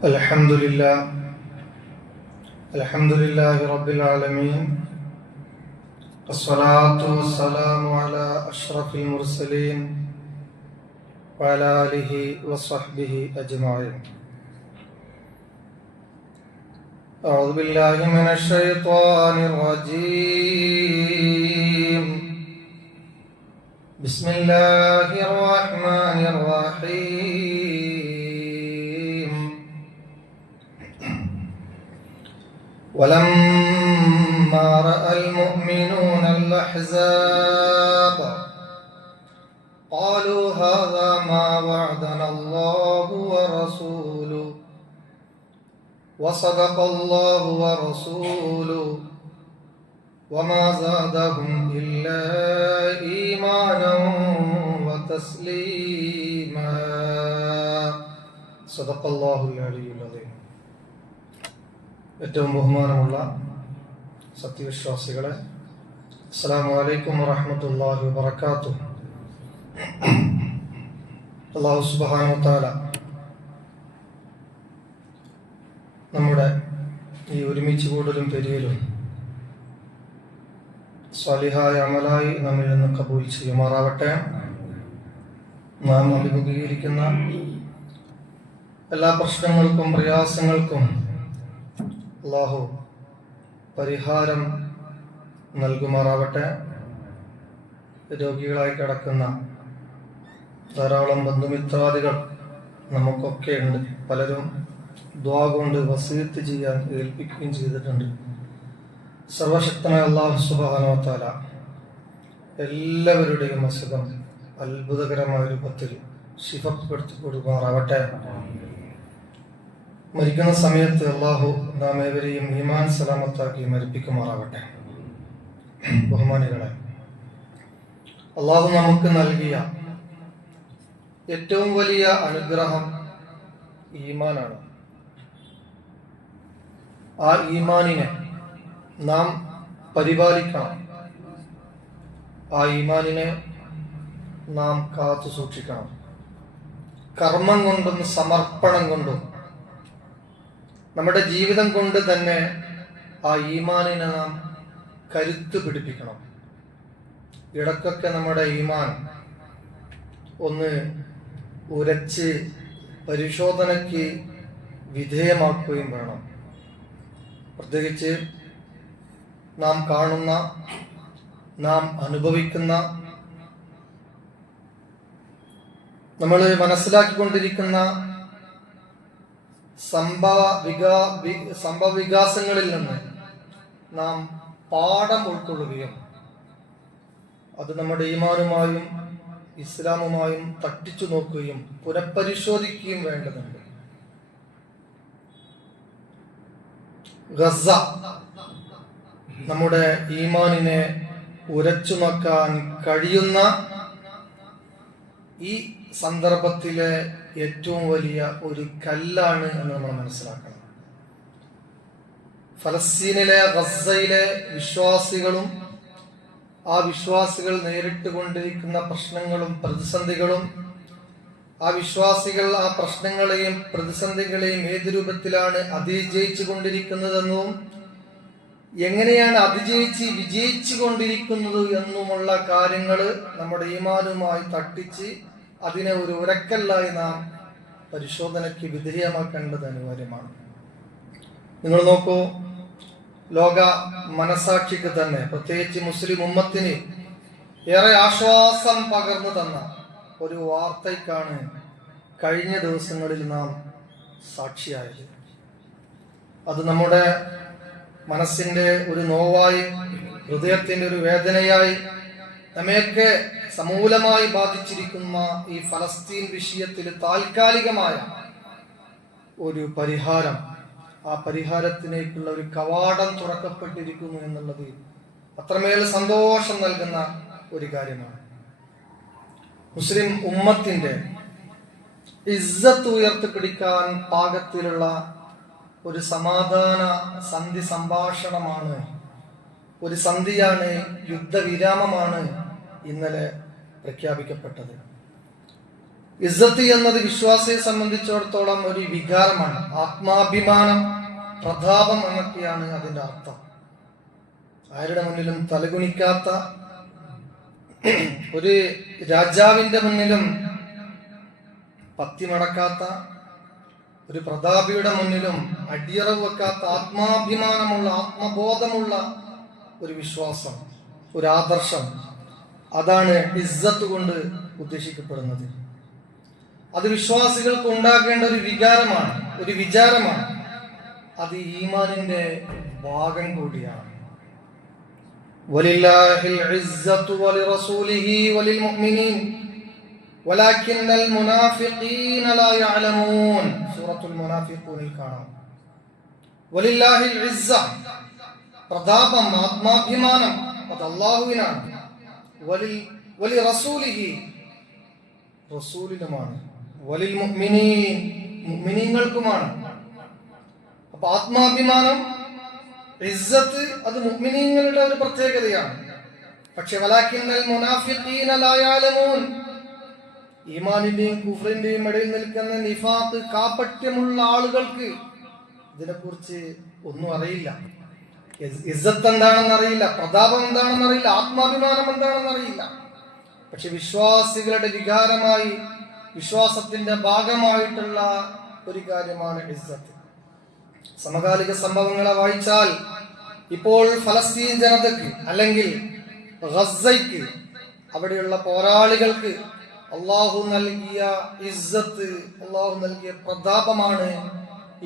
الحمد لله رب العالمين، الصلاة والسلام على أشرف المرسلين وعلى آله وصحبه أجمعين. أعوذ بالله من الشيطان الرجيم. بسم الله الرحمن الرحيم. ولما رأى المؤمنون الأحزاب قالوا هذا ما وعدنا الله ورسوله وصدق الله ورسوله وما زادهم إلا إيمانا وتسليما. صدق الله العلي العظيم. ഏറ്റവും ബഹുമാനമുള്ള സത്യവിശ്വാസികളെ, അസ്സലാമു അലൈക്കും വറഹ്മത്തുള്ളാഹി വബറകാതുഹു. അല്ലാഹു സുബ്ഹാനഹു വ തആല നമ്മുടെ ഈ ഒരുമിച്ച് കൂടലും പെരിയലും സ്വാലിഹായ അമലായി നമ്മിൽ നിന്ന് കബൂൽ ചെയ്യുമാറാവട്ടെ. നാം അഭിമുഖീകരിക്കുന്ന എല്ലാ പ്രശ്നങ്ങൾക്കും പ്രയാസങ്ങൾക്കും അല്ലാഹു പരിഹാരം നൽകുമാറാവട്ടെ. രോഗികളായി കിടക്കുന്ന ധാരാളം ബന്ധുമിത്രാദികൾ നമുക്കൊക്കെ ഉണ്ട്. പലരും ദുആ കൊണ്ട് വസീയത്ത് ചെയ്യാൻ ഏൽപ്പിക്കുകയും ചെയ്തിട്ടുണ്ട്. സർവശക്തനായ അല്ലാഹു സുബ്ഹാനഹു വ തആല എല്ലാവരുടെയും അസുഖം അത്ഭുതകരമായ രൂപത്തിൽ ശിഫപ്പെടുത്തി കൊടുക്കുമാറാവട്ടെ. മരിക്കുന്ന സമയത്ത് അല്ലാഹു നാം ഏവരെയും ഈമാൻ സലാമത്താക്കി മരിപ്പിക്കുമാറാവട്ടെ. ബഹുമാനികളെ, അല്ലാഹു നമുക്ക് നൽകിയ ഏറ്റവും വലിയ അനുഗ്രഹം ഈമാനാണ്. ആ ഈമാനിനെ നാം പരിപാലിക്കണം. ആ ഈമാനിനെ നാം കാത്തു സൂക്ഷിക്കണം. കർമ്മം കൊണ്ടും സമർപ്പണം കൊണ്ടും നമ്മുടെ ജീവിതം കൊണ്ട് തന്നെ ആ ഈമാനിനെ നാം കരുത്ത് പിടിപ്പിക്കണം. ഇടക്കൊക്കെ നമ്മുടെ ഈമാൻ ഒന്ന് ഉരച്ച് പരിശോധനയ്ക്ക് വിധേയമാക്കുകയും വേണം. പ്രത്യേകിച്ച് നാം കാണുന്ന, നാം അനുഭവിക്കുന്ന, നമ്മൾ മനസ്സിലാക്കിക്കൊണ്ടിരിക്കുന്ന സംഭവ വികാസങ്ങളിൽ നിന്ന് നാം പാഠം ഉൾക്കൊള്ളുകയും അത് നമ്മുടെ ഈമാനുമായും ഇസ്ലാമുമായും തട്ടിച്ചു നോക്കുകയും പുനഃപരിശോധിക്കുകയും വേണ്ടതുണ്ട്. ഗസ നമ്മുടെ ഈമാനിനെ ഉരച്ചു നോക്കാൻ കഴിയുന്ന ഈ സന്ദർഭത്തിലെ ഏറ്റവും വലിയ ഒരു കല്ലാണ് എന്ന് നമ്മൾ മനസ്സിലാക്കണം. ഫലസ്തീനിലെ ഗസയിലെ വിശ്വാസികളും ആ വിശ്വാസികൾ നേരിട്ട് കൊണ്ടിരിക്കുന്ന പ്രശ്നങ്ങളും പ്രതിസന്ധികളും, ആ വിശ്വാസികൾ ആ പ്രശ്നങ്ങളെയും പ്രതിസന്ധികളെയും ഏത് രൂപത്തിലാണ് അതിജയിച്ചു കൊണ്ടിരിക്കുന്നതെന്നും എങ്ങനെയാണ് അതിജയിച്ച് വിജയിച്ചു കൊണ്ടിരിക്കുന്നത് എന്നുമുള്ള കാര്യങ്ങൾ നമ്മുടെ ഈമാനുമായി തട്ടിച്ച് അതിനെ ഒരു ഉരക്കല്ലായി നാം പരിശോധനയ്ക്ക് വിധേയമാക്കേണ്ടത് അനിവാര്യമാണ്. നിങ്ങൾ നോക്കൂ, ലോക മനസാക്ഷിക്ക് തന്നെ, പ്രത്യേകിച്ച് മുസ്ലിം ഉമ്മത്തിന് ഏറെ ആശ്വാസം പകർന്നു തന്ന ഒരു വാർത്തയ്ക്കാണ് കഴിഞ്ഞ ദിവസങ്ങളിൽ നാം സാക്ഷിയായത്. അത് നമ്മുടെ മനസ്സിന്റെ ഒരു നോവായി, ഹൃദയത്തിന്റെ ഒരു വേദനയായി, നമ്മയൊക്കെ സമൂലമായി ബാധിച്ചിരിക്കുന്ന ഈ ഫലസ്തീൻ വിഷയത്തിൽ താൽക്കാലികമായ ഒരു പരിഹാരം, ആ പരിഹാരത്തിലേക്കുള്ള ഒരു കവാടം തുറക്കപ്പെട്ടിരിക്കുന്നു എന്നുള്ളത് അത്രമേൽ സന്തോഷം നൽകുന്ന ഒരു കാര്യമാണ്. മുസ്ലിം ഉമ്മത്തിന്റെ ഇസ്സത്ത് ഉയർത്തിപ്പിടിക്കാൻ പാകത്തിലുള്ള ഒരു സമാധാന സന്ധി സംഭാഷണമാണ്, ഒരു സന്ധിയാണ്, യുദ്ധവിരാമമാണ് ഇന്നലെ പ്രഖ്യാപിക്കപ്പെട്ടത്. ഇസ്സത്ത് എന്നത് വിശ്വാസിയെ സംബന്ധിച്ചിടത്തോളം ഒരു വികാരമാണ്. ആത്മാഭിമാനം, പ്രതാപം എന്നൊക്കെയാണ് അതിന്റെ അർത്ഥം. ആരുടെ മുന്നിലും തലകുനിക്കാത്ത, ഒരു രാജാവിന്റെ മുന്നിലും പത്തിമടക്കാത്ത, ഒരു പ്രതാപിയുടെ മുന്നിലും അടിയറവ് വെക്കാത്ത, ആത്മാഭിമാനമുള്ള, ആത്മബോധമുള്ള ഒരു വിശ്വാസം, ഒരു ആദർശം, അതാണ് ഇസ്സത്ത് കൊണ്ട് ഉദ്ദേശിക്കപ്പെടുന്നത്. അത് വിശ്വാസികൾക്ക് ഉണ്ടാകേണ്ട ഒരു വികാരമാണ്, ഒരു വിചാരമാണ്. അത് ഈമാനിന്റെ ഭാഗം കൂടിയാണ്. വലില്ലാഹിൽ ഇസ്സത്തു വലിറസൂലിഹി വലിൽമുഅ്മിനീൻ വലാകിന്നൽ മുനാഫിഖീന ലാ യഅലമൂൻ. സൂറത്തുൽ മുനാഫിഖൂനിൽ കാണാം. വലില്ലാഹിൽ ഇസ്സ, പ്രതാപം, ആത്മാഭിമാനം, അത് അല്ലാഹുവിനാണ്. വലിറസൂലിഹി, റസൂലിനുമാണ്. വലിൽ മുഅ്മിനീൻ, മുഅ്മിനീങ്ങൾക്കുമാണ്. അപ്പൊ ആത്മാഭിമാനം, ഇസ്സത്ത്, അത് മുഅ്മിനീങ്ങളുടെ ഒരു പ്രത്യേകതയാണ്. പക്ഷെ വലാകിന്നൽ മുനാഫിഖീന ലാ യഅലമൂൻ, ഈമാനിന്റെയും കുഫ്റിന്റെയും ഇടയിൽ നിൽക്കുന്ന നിഫാഖ്, കാപട്യമുള്ള ആളുകൾക്ക് ഇതിനെക്കുറിച്ച് ഒന്നും അറിയില്ല. ഇസ്സത്ത് എന്താണെന്ന് അറിയില്ല, പ്രതാപം എന്താണെന്ന് അറിയില്ല, ആത്മാഭിമാനം എന്താണെന്ന് അറിയില്ല. പക്ഷെ വിശ്വാസികളുടെ വികാരമായി, വിശ്വാസത്തിന്റെ ഭാഗമായിട്ടുള്ള ഒരു കാര്യമാണ് ഇസ്സത്ത്. സമകാലിക സംഭവങ്ങളെ വായിച്ചാൽ ഇപ്പോൾ ഫലസ്തീൻ ജനതയ്ക്ക് അല്ലെങ്കിൽ ഗസയ്ക്ക്, അവിടെയുള്ള പോരാളികൾക്ക് അള്ളാഹു നൽകിയ ഇസ്സത്ത്, അള്ളാഹു നൽകിയ പ്രതാപമാണ്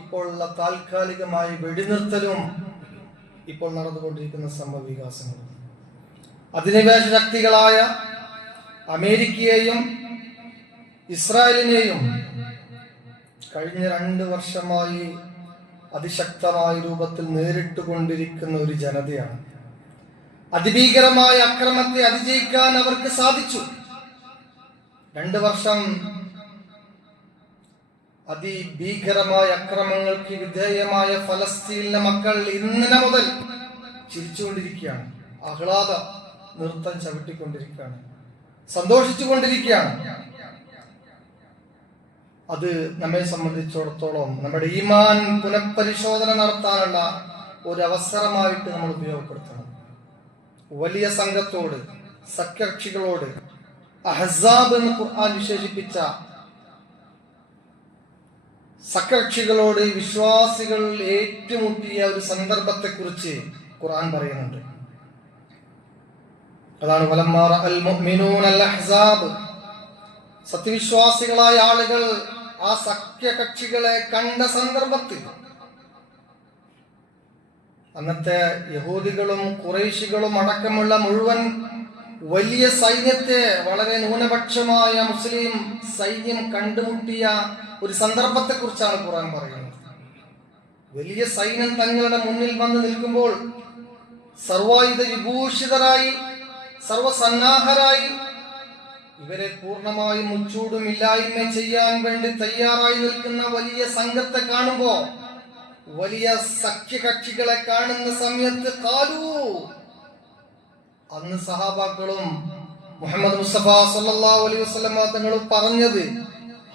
ഇപ്പോഴുള്ള താൽക്കാലികമായ വെടിനിർത്തലും ഇപ്പോൾ നടന്നുകൊണ്ടിരിക്കുന്ന സംഭവ വികാസങ്ങളും. അധിനിവേശ ശക്തികളായ അമേരിക്കയെയും ഇസ്രായേലിനെയും കഴിഞ്ഞ 2 വർഷമായി അതിശക്തമായ രൂപത്തിൽ നേരിട്ടുകൊണ്ടിരിക്കുന്ന ഒരു ജനതയാണ്. അതിഭീകരമായ അക്രമത്തെ അതിജയിക്കാൻ അവർക്ക് സാധിച്ചു. 2 വർഷം അതിഭീകരമായ അക്രമങ്ങൾക്ക് വിധേയമായ ഫലസ്തീനിലെ മക്കൾ ഇന്നലെ മുതൽ ചിരിച്ചുകൊണ്ടിരിക്കുകയാണ്, ആഹ്ലാദ നൃത്തം ചവിട്ടിക്കൊണ്ടിരിക്കുകയാണ്, സന്തോഷിച്ചുകൊണ്ടിരിക്കുകയാണ്. അത് നമ്മെ സംബന്ധിച്ചിടത്തോളം നമ്മുടെ ഈമാൻ പുനഃപരിശോധന നടത്താനുള്ള ഒരു അവസരമായിട്ട് നമ്മൾ ഉപയോഗപ്പെടുത്തണം. വലിയ സംഘത്തോട്, സഖ്യകക്ഷികളോട്, അഹ്സാബ് എന്ന് ഖുർആൻ വിശേഷിപ്പിച്ച സഖ്യകക്ഷികളോട് വിശ്വാസികൾ ഏറ്റുമുട്ടിയ ഒരു സന്ദർഭത്തെ കുറിച്ച് ഖുർആൻ പറയുന്നുണ്ട്. അതാണ് വലമ്മാ റഅൽ മുഅ്മിനൂനൽ അഹ്സാബ്, സത്യവിശ്വാസികളായ ആളുകൾ ആ സഖ്യകക്ഷികളെ കണ്ട സന്ദർഭത്തിൽ അന്നത്തെ യഹൂദികളും ഖുറൈശികളും അടക്കമുള്ള മുഴുവൻ വലിയ സൈന്യത്തെ വളരെ ന്യൂനപക്ഷമായ മുസ്ലിം സൈന്യം കണ്ടുമുട്ടിയ ഒരു സന്ദർഭത്തെ കുറിച്ചാണ് ഖുർആൻ പറയുന്നത്. വലിയ സൈന്യം തങ്ങളുടെ മുന്നിൽ വന്ന് നിൽക്കുമ്പോൾ സർവായുധ വിഭൂഷിതരായി, സർവസന്നാഹരായി, ഇവരെ പൂർണ്ണമായും മുച്ചൂടും ഇല്ലായ്മ ചെയ്യാൻ വേണ്ടി തയ്യാറായി നിൽക്കുന്ന വലിയ സംഘത്തെ കാണുമ്പോ, വലിയ സഖ്യകക്ഷികളെ കാണുന്ന സമയത്ത് കാലൂ, അന്ന് സഹാബാക്കളും മുഹമ്മദ് മുസ്തഫ സല്ലല്ലാഹു അലൈഹി വസല്ലം തങ്ങളും പറഞ്ഞത്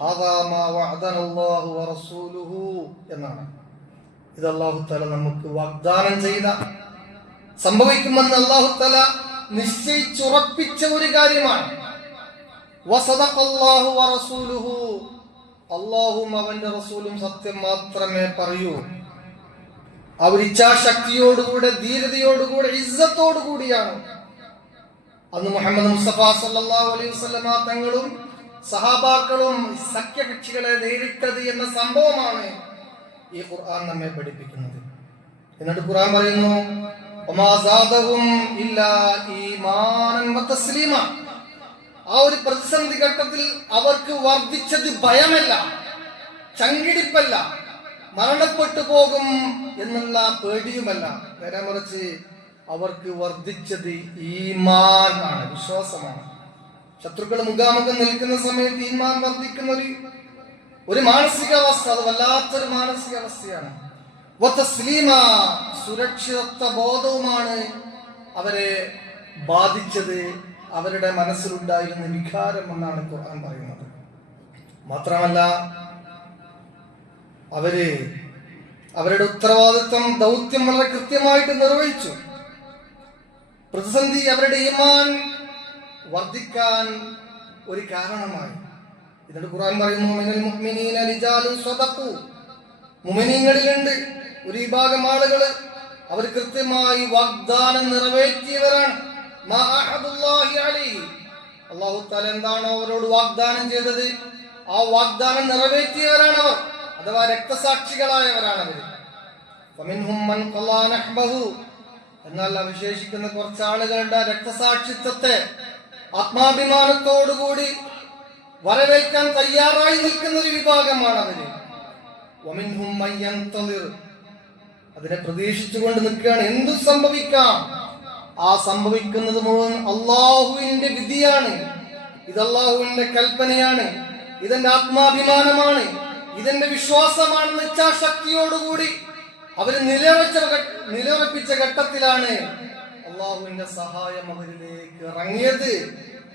ഹാദാ മാ വഅദനല്ലാഹു വറസൂലുഹു എന്നാണ്. ഇത് അല്ലാഹു തആല നമുക്ക് വാഗ്ദാനം ചെയ്ത, സംഭവിക്കുമെന്ന് അല്ലാഹു തആല നിശ്ചയിച്ചുറപ്പിച്ച ഒരു കാര്യമാണ്. വസദഖല്ലാഹു വറസൂലുഹു, അല്ലാഹുവും അവന്റെ റസൂലും സത്യം മാത്രമേ പറയൂ. അവർ ഇച്ഛാശക്തിയോടുകൂടെ, ധീരതയോടുകൂടെ, ഇസ്സത്തോടുകൂടിയാണ് അന്ന് മുഹമ്മദ് മുസ്തഫ സല്ലല്ലാഹു അലൈഹി വസല്ലം തങ്ങളും സഹാബാക്കളും സഖ്യകക്ഷികളെ നേരിട്ടത് എന്ന സംഭവമാണ് ഈ ഖുർആൻ നമ്മെ പഠിപ്പിക്കുന്നത്. എന്നിട്ട് ഖുർആൻ പറയുന്നു വമാ സാദഹും ഇല്ലാ ഈമാനൻ വതസ്ലീമ. ആ ഒരു പ്രതിസന്ധി ഘട്ടത്തിൽ അവർക്ക് വർദ്ധിച്ചത് ഭയമല്ല, ചങ്കിടിപ്പല്ല, മരണപ്പെട്ടു പോകും എന്നുള്ള പേടിയുമല്ല. നേരെ മറിച്ച് അവർക്ക് വർദ്ധിച്ചത് ഈമാൻ ആണ്, വിശ്വാസമാണ്. ശത്രുക്കൾ മുഖാമുഖം നിൽക്കുന്ന സമയത്ത് ഈമാൻ വർദ്ധിക്കുന്ന ഒരു മാനസികാവസ്ഥ, അത് വല്ലാത്തൊരു മാനസികാവസ്ഥയാണ്. സുരക്ഷിതത്വ ബോധവുമാണ് അവരെ ബാധിച്ചത്, അവരുടെ മനസ്സിലുണ്ടായിരുന്ന വികാരം എന്നാണ് ഖുർആൻ പറയുന്നത്. മാത്രമല്ല അവരുടെ ഉത്തരവാദിത്വം, ദൗത്യം വളരെ കൃത്യമായിട്ട് നിർവഹിച്ചു. പ്രതിസന്ധി അവരുടെ ഈമാൻ വർദ്ധിക്കാൻ ഒരു കാരണമായി. ഇതിന്റെ ഖുർആൻ പറയുന്നു, മിനൽ മുഅ്മിനീന റിജാലുൻ സ്വദഖു, മുഅ്മിനീങ്ങളിലുണ്ട് ഒരു വിഭാഗം ആളുകൾ, അവർ കൃത്യമായി വാഗ്ദാനം നിറവേറ്റിയവരാണ്. മാ അഹദുല്ലാഹി അലൈഹി, അല്ലാഹു തആല എന്താണോ അവരോട് വാഗ്ദാനം ചെയ്തത് ആ വാഗ്ദാനം നിറവേറ്റിയവരാണ് അവർ, അഥവാ രക്തസാക്ഷികളായവരാണ് അവർ. ഫമിൻഹും മൻ ഖളാ നഹ്ബഹു, എന്നാൽ അവശേഷിക്കുന്ന കുറച്ച് ആളുകളുടെ രക്തസാക്ഷിത്വത്തെ ആത്മാഭിമാനത്തോടുകൂടി വരവേൽക്കാൻ തയ്യാറായി നിൽക്കുന്ന ഒരു വിഭാഗമാണ് അവര്. വമിൻഹും മൻ യന്തളിർ, അതിനെ പ്രതീക്ഷിച്ചുകൊണ്ട് നിൽക്കുകയാണ്, എന്തു സംഭവിക്കാം. ആ സംഭവിക്കുന്നത് മുഴുവൻ അള്ളാഹുവിന്റെ വിധിയാണ്, ഇത് അള്ളാഹുവിന്റെ കൽപ്പനയാണ്, ഇതെന്റെ ആത്മാഭിമാനമാണ്, ഇതെന്റെ വിശ്വാസമാണെന്ന് ഇച്ഛാശക്തിയോടുകൂടി അവര് നിലയുറപ്പിച്ച ഘട്ടത്തിലാണ് അള്ളാഹുവിന്റെ സഹായം അവരിലേക്ക് ഇറങ്ങിയത്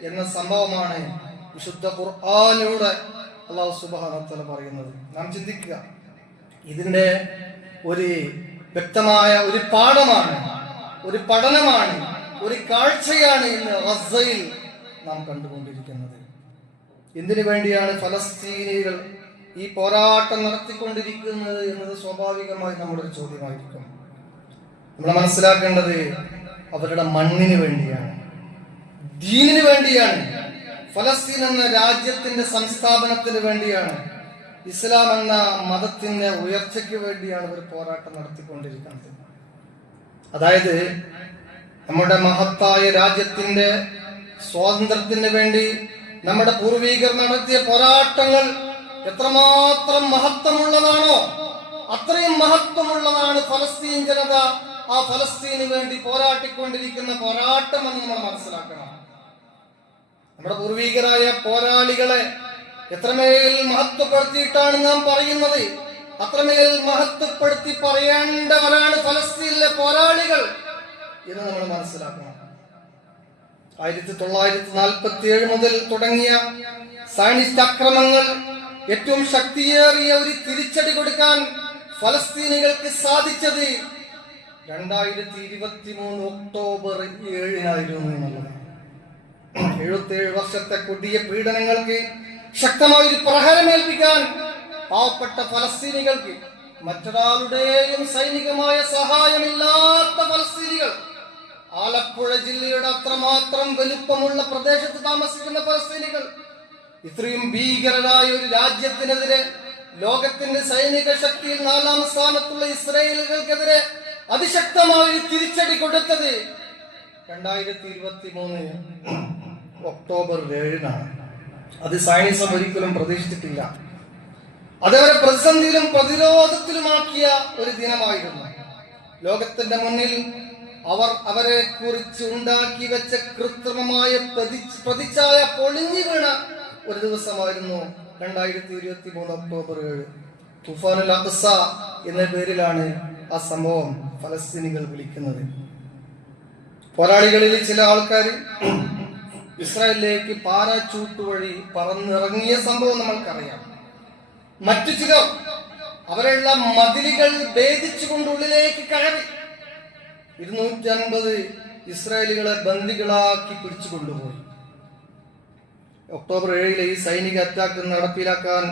എന്ന സംഭവമാണ് വിശുദ്ധ ഖുർആനിലൂടെ അള്ളാഹു സുബ്ഹാനഹു വ തആല പറയുന്നത്. നാം ചിന്തിക്കുക, ഇതിന്റെ ഒരു വ്യക്തമായ ഒരു പാഠമാണ്, ഒരു പഠനമാണ്, ഒരു കാഴ്ചയാണ് ഇന്ന് ഗസയിൽ നാം കണ്ടുകൊണ്ടിരിക്കുന്നത്. എന്തിനു വേണ്ടിയാണ് ഫലസ്തീനികൾ ഈ പോരാട്ടം നടത്തിക്കൊണ്ടിരിക്കുന്നത് എന്നത് സ്വാഭാവികമായി നമ്മുടെ ഒരു ചോദ്യമായിരിക്കും. നമ്മൾ മനസ്സിലാക്കേണ്ടത് അവരുടെ മണ്ണിന് വേണ്ടിയാണ്, ദീനിന് വേണ്ടിയാണ്, ഫലസ്തീൻ എന്ന രാജ്യത്തിന്റെ സംസ്ഥാപനത്തിന് വേണ്ടിയാണ്, ഇസ്ലാം എന്ന മതത്തിന്റെ ഉയർച്ചയ്ക്ക് വേണ്ടിയാണ് ഇവർ പോരാട്ടം നടത്തിക്കൊണ്ടിരിക്കുന്നത്. അതായത് നമ്മുടെ മഹത്തായ രാജ്യത്തിന്റെ സ്വാതന്ത്ര്യത്തിന് വേണ്ടി നമ്മുടെ പൂർവികർ നടത്തിയ പോരാട്ടങ്ങൾ എത്രമാത്രം മഹത്വമുള്ളതാണോ അത്രയും മഹത്വമുള്ളതാണ് ഫലസ്തീൻ ജനത ആ ഫലസ്തീന് വേണ്ടി പോരാട്ടിക്കൊണ്ടിരിക്കുന്ന പോരാട്ടം എന്ന് നമ്മൾ മനസ്സിലാക്കണം. നമ്മുടെ പൂർവികരായ പോരാളികളെ എത്രമേൽ മഹത്വപ്പെടുത്തിയിട്ടാണ് നാം പറയുന്നത്, അത്രമേൽ മഹത്വപ്പെടുത്തി പറയേണ്ടവരാണ് ഫലസ്തീനിലെ പോരാളികൾ എന്ന് നമ്മൾ മനസ്സിലാക്കണം. 1947 മുതൽ തുടങ്ങിയ സയനിസ്റ്റ് അക്രമങ്ങൾ ഏറ്റവും ശക്തിയേറിയ ഒരു തിരിച്ചടി കൊടുക്കാൻ ഫലസ്തീനികൾക്ക് സാധിച്ചത് 2023 ഒക്ടോബർ 7-നായിരുന്നു എന്നുള്ളത്. 77 വർഷത്തെ കൊടിയ പീഡനങ്ങൾക്ക് ശക്തമായൊരു പ്രഹരമേൽപ്പിക്കാൻ പാവപ്പെട്ട ഫലസ്തീനികൾക്ക്, മറ്റൊരാളുടെയും സൈനികമായ സഹായമില്ലാത്ത ഫലസ്തീനികൾ, ആലപ്പുഴ ജില്ലയുടെ അത്രമാത്രം വലുപ്പമുള്ള പ്രദേശത്ത് താമസിക്കുന്ന ഫലസ്തീനികൾ, ഇത്രയും ഭീകരരായ ഒരു രാജ്യത്തിനെതിരെ ലോകത്തിന്റെ സൈനിക ശക്തിയിൽ 4-ാം സ്ഥാനത്തുള്ള ഇസ്രായേലുകൾക്കെതിരെ അതിശക്തമായ ഒരു തിരിച്ചടി കൊടുത്തത് 2023 ഒക്ടോബർ 7-നാണ്. അത് സയനിസം ഒരിക്കലും പ്രതീക്ഷിച്ചിട്ടില്ല. അതവരെ പ്രതിസന്ധിയിലും പ്രതിരോധത്തിലുമാക്കിയ ഒരു ദിനമായിരുന്നു. ലോകത്തിന്റെ മുന്നിൽ അവരെ കുറിച്ച് ഉണ്ടാക്കി വെച്ച കൃത്രിമമായ പ്രതിച്ഛായ പൊളിഞ്ഞു വീണ ഒരു ദിവസമായിരുന്നു 2023 ഒക്ടോബർ 7. തുഫാനുൽ അഖ്സ എന്ന പേരിലാണ് ആ സംഭവം ഫലസ്തീനികൾ വിളിക്കുന്നത്. പോരാളികളിൽ ചില ആൾക്കാർ ഇസ്രായേലിലേക്ക് പാരാച്ചൂട്ട് വഴി പറന്നിറങ്ങിയ സംഭവം നമ്മൾക്കറിയാം. മറ്റു ചിലർ അവരുള്ള മതിലുകൾ ഭേദിച്ചുകൊണ്ട് ഉള്ളിലേക്ക് കയറി 250 ഇസ്രായേലികളെ ബന്ദികളാക്കി പിടിച്ചു കൊണ്ടുപോയി. ഒക്ടോബർ 7 ഈ സൈനിക അറ്റാക്ക് നടപ്പിലാക്കാൻ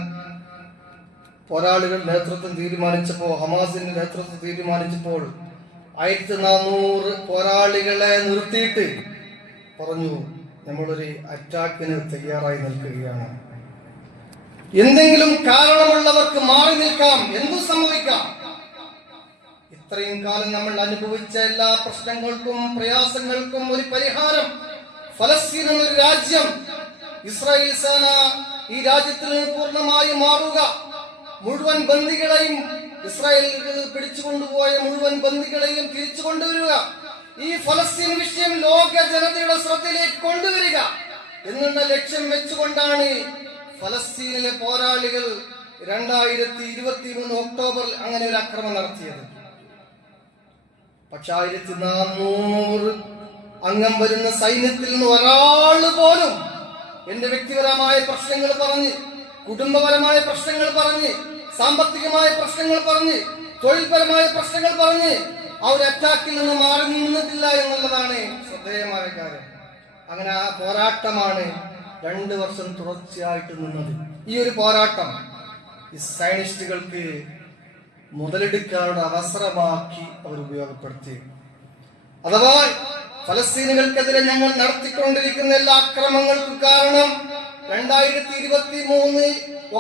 പോരാളികൾ നേതൃത്വം തീരുമാനിച്ചപ്പോൾ, ഹമാസിന്റെ നേതൃത്വം തീരുമാനിച്ചപ്പോൾ 1400 പോരാളികളെ നിർത്തിയിട്ട് പറഞ്ഞു, നമ്മളൊരു അറ്റാക്കിന് തയ്യാറായി നിൽക്കുകയാണ്. എന്തെങ്കിലും കാരണമുള്ളവർക്ക് മാറി നിൽക്കാം, എന്തു സംഭവിക്കാം. ഇത്രയും കാലം നമ്മൾ അനുഭവിച്ച എല്ലാ പ്രശ്നങ്ങൾക്കും പ്രയാസങ്ങൾക്കും ഒരു പരിഹാരം ഫലസ്തീൻ എന്നൊരു രാജ്യം, ഇസ്രായേൽ സേന ഈ രാജ്യത്തിൽ നിന്ന് പൂർണ്ണമായി മാറുക, മുഴുവൻ ബന്ദികളെയും ഇസ്രായേലിൽ പിടിച്ചുകൊണ്ടുപോയ മുഴുവൻ ബന്ദികളെയും തിരിച്ചു കൊണ്ടുവരിക, ഈ ഫലസ്തീൻ വിഷയം ലോക ജനതയുടെ ശ്രദ്ധയിലേക്ക് കൊണ്ടുവരിക എന്നുള്ള ലക്ഷ്യം വെച്ചുകൊണ്ടാണ് ഫലസ്തീനിലെ പോരാളികൾ 2023 ഒക്ടോബറിൽ അങ്ങനെ ഒരു ആക്രമണം നടത്തിയത്. പക്ഷെ 1400 അംഗം വരുന്ന സൈന്യത്തിൽ നിന്ന് ഒരാൾ പോലും എന്റെ വ്യക്തിപരമായ പ്രശ്നങ്ങൾ പറഞ്ഞ് കുടുംബപരമായ പ്രശ്നങ്ങൾ പറഞ്ഞ്, സാമ്പത്തികമായ പ്രശ്നങ്ങൾ പറഞ്ഞ്, തൊഴിൽപരമായ പ്രശ്നങ്ങൾ പറഞ്ഞ് ആ ഒരു അറ്റാക്കിൽ നിന്ന് മാറി നിന്നിട്ടില്ല എന്നുള്ളതാണ് ശ്രദ്ധേയമായ കാര്യം. അങ്ങനെ ആ പോരാട്ടമാണ് 2 വർഷം തുടർച്ചയായിട്ട് നിന്നത്. ഈ ഒരു പോരാട്ടം ഈ സയനിസ്റ്റുകൾക്ക് മുതലെടുക്കാനുള്ള അവസരമാക്കി അവർ ഉപയോഗപ്പെടുത്തി. അഥവാ ഫലസ്തീനുകൾക്കെതിരെ ഞങ്ങൾ നടത്തിക്കൊണ്ടിരിക്കുന്ന എല്ലാ അക്രമങ്ങൾക്കും കാരണം 2023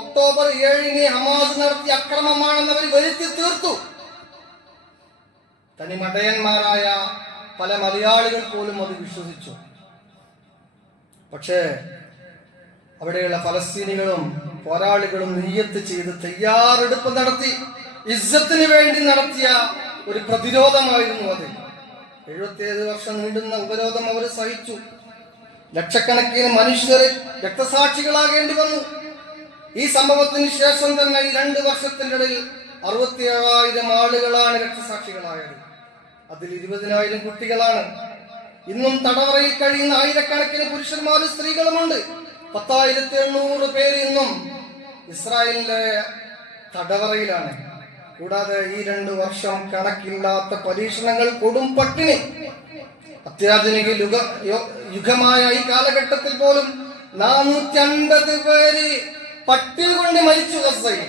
ഒക്ടോബർ 7 ഹമാസ് നടത്തിയ അക്രമമാണെന്ന് അവർ വരുത്തി തീർത്തു. തനിമടയന്മാരായ പല മലയാളികൾ പോലും അത് വിശ്വസിച്ചു. പക്ഷേ അവിടെയുള്ള ഫലസ്തീനികളും പോരാളികളും നിയ്യത്ത് ചെയ്ത് തയ്യാറെടുപ്പ് നടത്തി ഇസ്സത്തിന് വേണ്ടി നടത്തിയ ഒരു പ്രതിരോധമായിരുന്നു അത്. 77 വർഷം നീണ്ടുന്ന ഉപരോധം അവർ സഹിച്ചു. ലക്ഷക്കണക്കിന് മനുഷ്യർ രക്തസാക്ഷികളാകേണ്ടി വന്നു. ഈ സംഭവത്തിന് ശേഷം തന്നെ ഈ 2 വർഷത്തിന്റെ ഇടയിൽ 67,000 ആളുകളാണ് രക്തസാക്ഷികളായത്. അതിൽ 20,000 കുട്ടികളാണ്. ഇന്നും തടവറയിൽ കഴിയുന്ന ആയിരക്കണക്കിന് പുരുഷന്മാരും സ്ത്രീകളുമുണ്ട്. 10,800 പേര് ഇന്നും ഇസ്രായേലിന്റെ തടവറയിലാണ്. കൂടാതെ ഈ 2 വർഷം കണക്കില്ലാത്ത പരീക്ഷണങ്ങൾ, കൊടും പട്ടിണി, അത്യാധുനിക യുഗമായ ഈ കാലഘട്ടത്തിൽ പോലും 450 പേര് പട്ടിണി കൊണ്ട് മരിച്ചു. ഗസയിൽ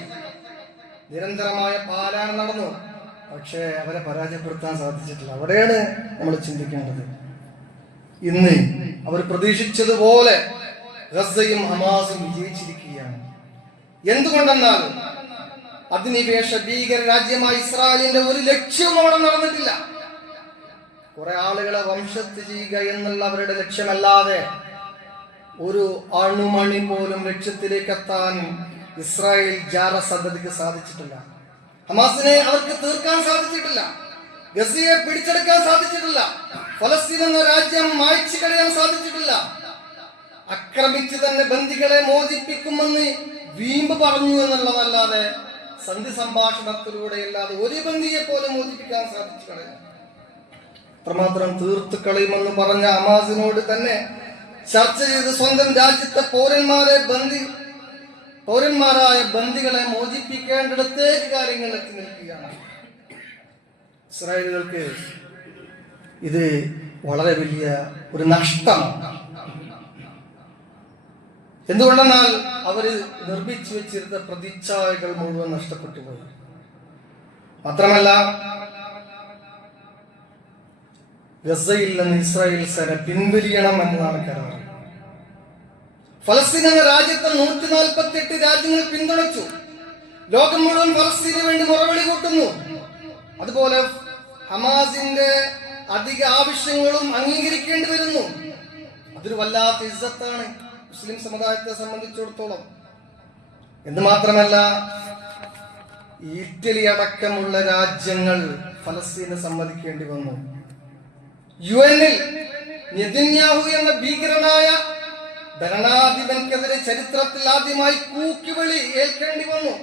നിരന്തരമായ പാലായനം നടന്നു. പക്ഷേ അവരെ പരാജയപ്പെടുത്താൻ സാധിച്ചിട്ടില്ല. അവിടെയാണ് നമ്മൾ ചിന്തിക്കേണ്ടത്. ഇന്ന് അവർ പ്രതീക്ഷിച്ചതുപോലെ ഗസയും ഹമാസും വിജയിച്ചിരിക്കുകയാണ്. എന്തുകൊണ്ടെന്നാൽ അധിനിവേശ ഭീകര രാജ്യമായ ഇസ്രായേലിന്റെ ഒരു ലക്ഷ്യവും അവിടെ നടന്നിട്ടില്ല. കുറെ ആളുകളെ വംശത്ത് ചെയ്യുക എന്നുള്ള അവരുടെ ലക്ഷ്യമല്ലാതെ ഒരു അണുമണി പോലും ലക്ഷ്യത്തിലേക്ക് എത്താൻ ഇസ്രായേൽ ജാരസന്തതിക്ക് സാധിച്ചിട്ടില്ല. ഹമാസിനെ അവർക്ക് തീർക്കാൻ സാധിച്ചിട്ടില്ല. ഗസയെ പിടിച്ചെടുക്കാൻ സാധിച്ചിട്ടില്ല. ഫലസ്തീൻ എന്ന രാജ്യം മായ്ച്ചു കളയാൻ സാധിച്ചിട്ടില്ല. ആക്രമിച്ച് തന്നെ ബന്ദികളെ മോചിപ്പിക്കുമെന്ന് വീമ്പ് പറഞ്ഞു എന്നുള്ളതല്ലാതെ സന്ധി സംഭാഷണത്തിലൂടെയല്ലാതെ ഒരു ബന്ദിയെ പോലും മോചിപ്പിക്കാൻ സാധിച്ചു കളയും. അത്രമാത്രം തീർത്തു കളയുമെന്ന് പറഞ്ഞ ഹമാസിനോട് തന്നെ ചർച്ച ചെയ്ത് സ്വന്തം രാജ്യത്തെ പൗരന്മാരായ ബന്ദികളെ മോചിപ്പിക്കേണ്ടിടത്തേക്ക് കാര്യങ്ങൾ എത്തി നിൽക്കുകയാണ്. ഇസ്രായേലുകൾക്ക് ഇത് വളരെ വലിയ ഒരു നഷ്ടമാണ്. എന്തുകൊണ്ടെന്നാൽ അവര് നിർമ്മിച്ചു വെച്ചിരുന്ന പ്രതിച്ഛായകൾ മുഴുവൻ നഷ്ടപ്പെട്ടു പോയി. മാത്രമല്ല, ഗസയിൽ നിന്ന് ഇസ്രായേൽ സേന പിൻവലിയണം എന്നതാണ് കരാർ. ഫലസ്തീൻ എന്ന രാജ്യത്തെ 148 രാജ്യങ്ങൾ പിന്തുണച്ചു. ലോകം മുഴുവൻ ഫലസ്തീന് വേണ്ടി മുറവിളി കൂട്ടുന്നു. അതുപോലെ ഹമാസിന്റെ അധിക ആവശ്യങ്ങളും അംഗീകരിക്കേണ്ടി വരുന്നു. അതൊരു വല്ലാത്ത ഇസ്സത്താണ് മുസ്ലിം സമുദായത്തെ സംബന്ധിച്ചിടത്തോളം. എന്ന് മാത്രമല്ല, ഇറ്റലി അടക്കമുള്ള രാജ്യങ്ങൾ ഫലസ്തീനെ സമ്മതിക്കേണ്ടി വന്നു. യുഎന്നിൽ നെതന്യാഹു എന്ന ഭീകരനായ ഭരണാധിപനെതിരെ ചരിത്രത്തിൽ ആദ്യമായി കൂക്കിവിളി ഏൽക്കേണ്ടി വന്നു.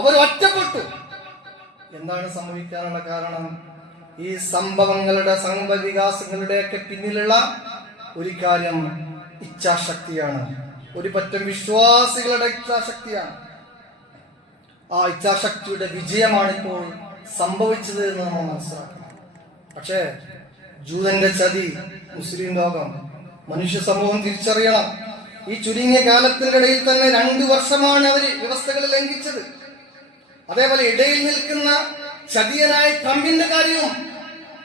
അവർ ഒറ്റപ്പെട്ടു. എന്താണ് സംഭവിക്കാനുള്ള കാരണം? ഈ സംഭവങ്ങളുടെ സംഭവവികാസങ്ങളുടെയൊക്കെ പിന്നിലുള്ള ഒരു കാര്യം ഇച്ഛാശക്തിയാണ്. ഒരു പറ്റം വിശ്വാസികളുടെ ഇച്ഛാശക്തിയാണ്. ആ ഇച്ഛാശക്തിയുടെ വിജയമാണ് ഇപ്പോൾ സംഭവിച്ചത് എന്ന് നമ്മൾ മനസ്സിലാക്കണം. പക്ഷേ ജൂതന്റെ ചതി മുസ്ലിം ലോകം, മനുഷ്യ സമൂഹം തിരിച്ചറിയണം. ഈ ചുരുങ്ങിയ കാലത്തിന്റെ ഇടയിൽ തന്നെ 2 വർഷമാണ് അവര് വ്യവസ്ഥകൾ ലംഘിച്ചത്. അതേപോലെ ഇടയിൽ നിൽക്കുന്ന ചതിയനായ ട്രംപിന്റെ കാര്യവും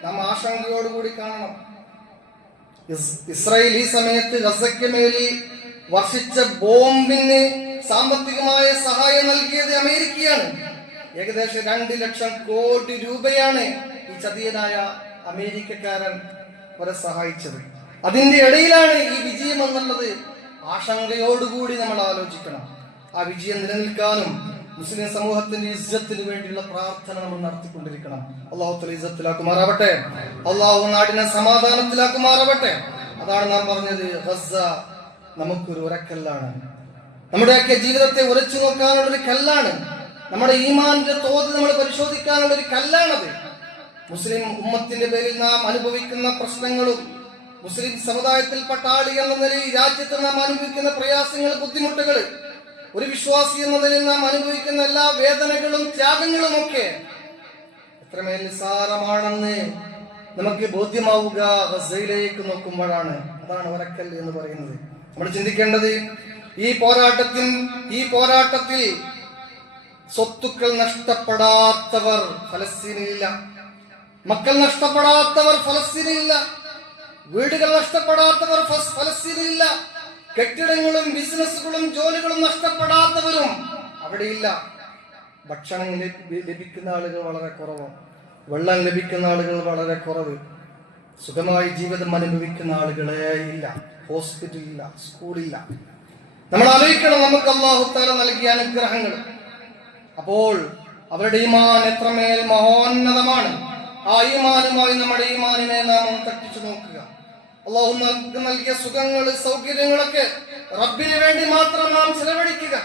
നാം ആശങ്കയോടുകൂടി കാണണം. ഇസ്രായേൽ ഈ സമയത്ത് ഗസയ്ക്ക് മേലിൽ വർഷിച്ച ബോംബിന് സാമ്പത്തികമായ സഹായം നൽകിയത് അമേരിക്കയാണ്. ഏകദേശം 2 ലക്ഷം കോടി രൂപയാണ് ഈ ചതിയനായ അമേരിക്കക്കാരൻ അവരെ സഹായിച്ചത്. അതിന്റെ ഇടയിലാണ് ഈ വിജയം എന്നുള്ളത് ആശങ്കയോടുകൂടി നമ്മൾ ആലോചിക്കണം. ആ വിജയം നിലനിൽക്കാനും മുസ്ലിം സമൂഹത്തിന്റെ ഇസ്സത്തിന് വേണ്ടിയുള്ള പ്രാർത്ഥന നമ്മൾ നടത്തിക്കൊണ്ടിരിക്കണം. അള്ളാഹു തആല ഇസ്സത്തിലാക്കുമാറാവട്ടെ. അള്ളാഹു നാടിനെ സമാധാനത്തിലാക്കുമാറാവട്ടെ. അതാണ് നാം പറഞ്ഞത്, ഗസ നമുക്കൊരു ഉരക്കല്ലാണ്. നമ്മുടെയൊക്കെ ജീവിതത്തെ ഉരച്ചു നോക്കാനുള്ള ഒരു കല്ലാണ്. നമ്മുടെ ഈമാനിന്റെ തോത് നമ്മൾ പരിശോധിക്കാനുള്ള ഒരു കല്ലാണത്. മുസ്ലിം ഉമ്മത്തിന്റെ പേരിൽ നാം അനുഭവിക്കുന്ന പ്രശ്നങ്ങളും മുസ്ലിം സമുദായത്തിൽപ്പെട്ട ആൾ എന്ന നിലയിൽ രാജ്യത്ത് നാം അനുഭവിക്കുന്ന പ്രയാസങ്ങൾ, ബുദ്ധിമുട്ടുകൾ ഒരു വിശ്വാസി എന്നതിൽ നാം അനുഭവിക്കുന്ന എല്ലാ വേദനകളും ത്യാഗങ്ങളും ഒക്കെ എത്രമേൽ നിസ്സാരമാണെന്ന് നമുക്ക് ബോധ്യമാവുക ഗസയിലേക്ക് നോക്കുമ്പോഴാണ്. അതാണ് വരക്കൽ എന്ന് പറയുന്നത്. നമ്മൾ ചിന്തിക്കേണ്ടത് ഈ പോരാട്ടത്തിൽ സ്വത്തുക്കൾ നഷ്ടപ്പെടാത്തവർ ഫലസ്തീനിലില്ല, മക്കൾ നഷ്ടപ്പെടാത്തവർ ഫലസ്തീനിലില്ല, വീടുകൾ നഷ്ടപ്പെടാത്തവർ ഫലസ്തീനിലില്ല, കെട്ടിടങ്ങളും ബിസിനസ്സുകളും ജോലികളും നഷ്ടപ്പെടാത്തവരും അവിടെയില്ല. ഭക്ഷണം ലഭിക്കുന്ന ആളുകൾ വളരെ കുറവാണ്, വെള്ളം ലഭിക്കുന്ന ആളുകൾ വളരെ കുറവ്, സുഖമായി ജീവിതം അനുഭവിക്കുന്ന ആളുകളെ ഇല്ല, ഹോസ്പിറ്റലില്ല, സ്കൂളില്ല. നമ്മൾ ആലോചിക്കണം നമുക്ക് അല്ലാഹു തആല നൽകിയ അനുഗ്രഹങ്ങൾ. അപ്പോൾ അവരുടെ ഈമാൻ എത്രമേൽ മഹോന്നതമാണ്. ആ ഈമാനുമായി നമ്മുടെ ഈമാനിനെ നാം തട്ടിച്ചു നോക്കുക. അല്ലാഹു നമുക്ക് നൽകിയ സുഖങ്ങൾ, സൗകര്യങ്ങളൊക്കെ റബ്ബിന് വേണ്ടി മാത്രം നാം ചെലവഴിക്കുക.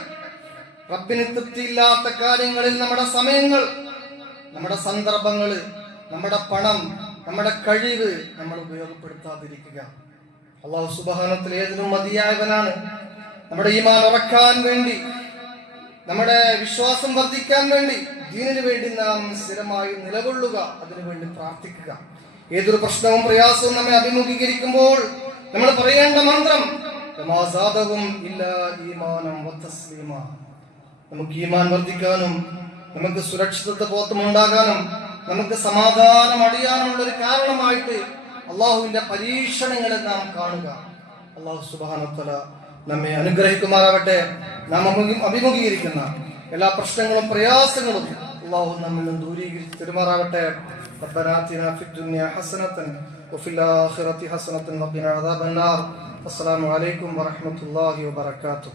റബ്ബിന് തൃപ്തിയില്ലാത്ത കാര്യങ്ങളിൽ നമ്മുടെ സമയങ്ങൾ, നമ്മുടെ സന്ദർഭങ്ങൾ, നമ്മുടെ പണം, നമ്മുടെ കഴിവ് നമ്മൾ ഉപയോഗപ്പെടുത്താതിരിക്കുക. അല്ലാഹു സുബ്ഹാനഹു വ തആല ഏതിനും മതിയായവനാണ്. നമ്മുടെ ഈമാൻ ഉറക്കാൻ വേണ്ടി, നമ്മുടെ വിശ്വാസം വർദ്ധിക്കാൻ വേണ്ടി, ദീനിനു വേണ്ടി നാം സ്ഥിരമായി നിലകൊള്ളുക, അതിനുവേണ്ടി പ്രാർത്ഥിക്കുക. ഏതൊരു പ്രശ്നവും പ്രയാസവും നമ്മെ അഭിമുഖീകരിക്കുമ്പോൾ നമ്മൾ പറയേണ്ട മന്ത്രം നമുക്ക് ഈമാൻ വർദ്ധിക്കാനും, നമുക്ക് സുരക്ഷിതത്വം ഉണ്ടാകാനും, നമുക്ക് സമാധാനം അടിയാനുള്ള ഒരു കാരണമായിട്ട് അള്ളാഹുവിന്റെ പരീക്ഷണങ്ങളെ നാം കാണുക. അള്ളാഹു സുബ്ഹാനഹു വ തആല നമ്മെ അനുഗ്രഹിക്കുമാറാവട്ടെ. നാം അഭിമുഖീകരിക്കുന്ന എല്ലാ പ്രശ്നങ്ങളും പ്രയാസങ്ങളും അള്ളാഹു നമ്മിൽ നിന്ന് ദൂരീകരിച്ച് പെരുമാറാവട്ടെ. ربنا آتنا في الدنيا حسنة وفي الآخرة حسنة وقنا عذاب النار. السلام عليكم ورحمة الله وبركاته.